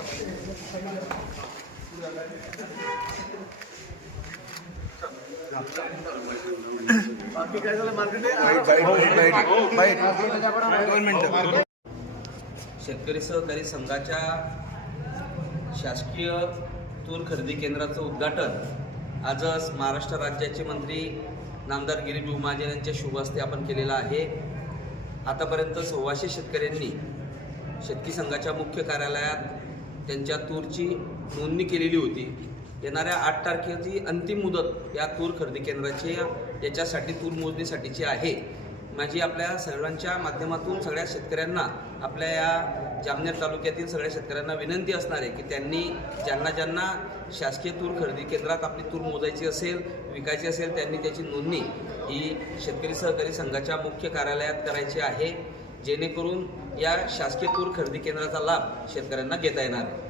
शेतकरी शेतकरी सहकारी संघाच्या शासकीय तूर खरेदी केंद्राचं उद्घाटन. आजच महाराष्ट्र राज्याचे मंत्री नामदार गिरीश महाजन यांच्या शुभ हस्ते आपण केलेलं आहे. आतापर्यंत सव्वाशे शेतकऱ्यांनी शेतकी संघाच्या मुख्य कार्यालयात त्यांच्या तूरची नोंदणी केलेली होती. येणाऱ्या आठ तारखेची अंतिम मुदत या तूर खरेदी केंद्राची याच्यासाठी तूर मोजणीसाठीची आहे. माझी आपल्या सर्वांच्या माध्यमातून सगळ्या शेतकऱ्यांना आपल्या या जामनेर तालुक्यातील सगळ्या शेतकऱ्यांना विनंती असणार आहे की त्यांनी ज्यांना ज्यांना शासकीय तूर खरेदी केंद्रात आपली तूर मोजायची असेल विकायची असेल त्यांनी त्याची नोंदणी ही शेतकरी सहकारी संघाच्या मुख्य कार्यालयात करायची आहे. जेणेकरून या शासकीय तूर खरेदी केंद्राचा लाभ शेतकऱ्यांना घेता येणार. आहे